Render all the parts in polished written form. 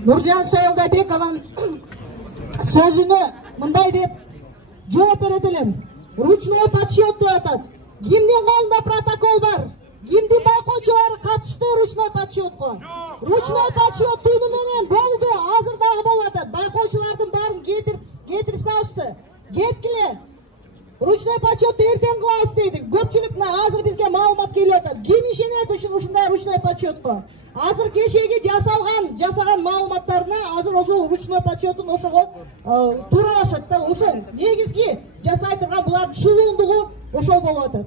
Нуржан Шайлдабекованын сөзүнө мындай деп жооп берет элем. Ручной подсчет деп атат. Кимдин колунда протокол бар? Кимдин байкоочулары катышты ручной подсчетко? Ручной подсчет түнү менен болду, азыр дагы болуп атат. Байкоочулардын баарын кетирип салышты. Кеткиле. Ручной подсчетты эртең кылабыз дейди. Көпчүлүк азыр бизге маалымат келип атат. Ким ишенет ушундай ручной подсчетко? Азыр кешеги жасаган маалыматтарына азыр ошол ручной подсчеттун ошого тууралашат да. Ошол негизги жасай турган булардын шылуундугу ошол болуп атат.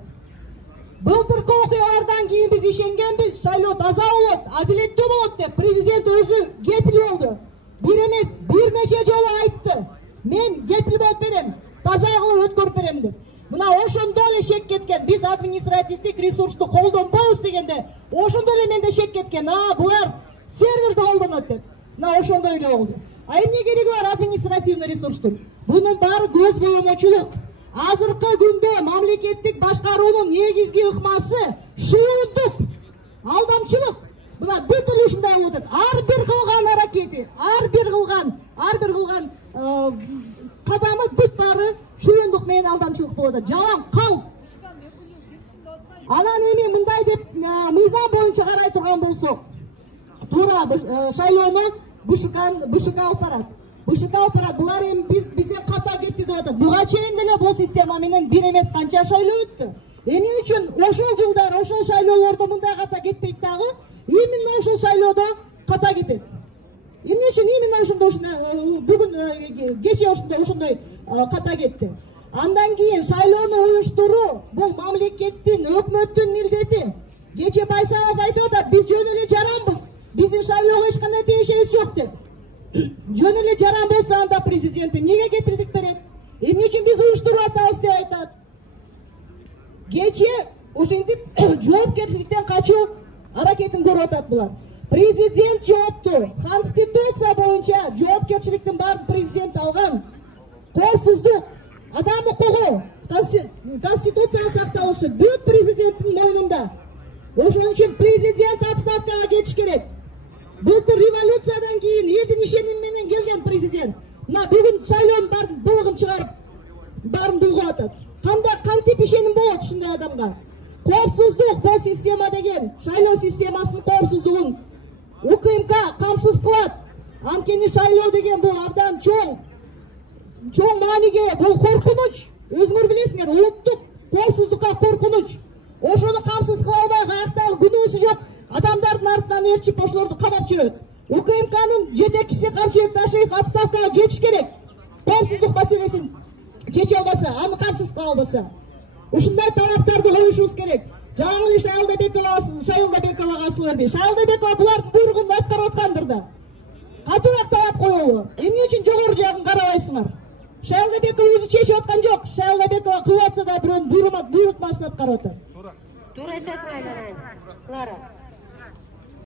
Былтыркы окуялардан кийин биз ишенгенбиз, шайлоо таза болот, адилеттүү болот деп президент өзү кепил болду. Бир эмес, бир нече жолу айтты. Мен кепил болуп берем, таза кылып өткөрүп берем деп. Мына ошондо эле шек кеткен. Биз административдик ресурсту колдонбойбуз дегенде, ошондо эле менде шек кеткен. Булар серверди колдонот деп. Мына ошондой эле болду. Эмне кереги бар административный ресурстун? Бунун баары көз боомочулук. Азыркы күндө мамлекеттик башкаруунун негизги ыкмасы шуулдук, алдамчылык. Мына бүт эле ушундай болуп атат. Ар бир кылган аракети, ар бир кылган кадамы бүт баары шуулдук менен алдамчылык болуп атат. Жалаң калп. Анан эми мындай деп мыйзам боюнча карай турган болсок, туура шайлоону БШК алып барат. БШК алып барат. Булар эми бизден ката кетти деп атат. Буга чейин деле бул система менен бир эмес канча шайлоо өттү. Эмне үчүн ошол жылдар ошол шайлоолордо мындай ката кетпейт дагы? Именно ошол шайлоодо ката кетет. Эмне үчүн именно ошондо бүгүн кече ошондой ката кетти. Андан кийин шайлоону уюштуруу бул мамлекеттин, өкмөттүн милдети. Кече Байсалов айтып атат, биз жөн эле жаранбыз. Биздин шайлоого эч кандай тиешебиз жок деп. Жөн эле жаран болсо анда президенти эмнеге кепилдик берет? Эмне үчүн биз уюштуруп атабыз деп айтат. Кече ошентип жоопкерчиликтен качуу аракетин көрүп атат булар. Президент жоопту. Конституция боюнча жоопкерчиликтин баарын президент алган. Коопсуздук, адам укугу, конституциянын сакталышы бүт президенттин мойнунда. Ошон үчүн президент отставкага кетиш керек. Былтыр революциядан кийин элдин ишеними менен келген президент. Мына бүгүн шайлоонун баарын былыгын чыгарып, баарын булгап атат. Кантип ишеним болот ушундай адамга? Коопсуздук бул система деген, шайлоо системасынын коопсуздугун УКМК камсыз кылат. Анткени шайлоо деген бул абдан чоң мааниге, бул коркунуч. Өзүңөр билесиңер, улуттук коопсуздукка коркунуч. Ошону камсыз кыла албай каяктагы күнөөсү жок адамдардын артынан ээрчип ошолорду камап жүрөт. УКМКнын жетекчиси Камчыбек Ташиев отставкага кетиш керек. Коопсуздук маселесин чече албаса, аны камсыз кыла албаса. Ушундай талаптарды коюшубуз керек. Жаңы эле Шайлдабековага асылып бербей. Шайлдабекова булардын буйругун аткарып аткандыр да. Катуураак талап коелу. Эмне үчүн жогору жагын карабайсыңар? Шайлдабекова өзү чечип аткан жок. Шайлдабекова кылып атса да бирөөнүн буйрутмасын аткарып атат. Туура айтасың, Клара.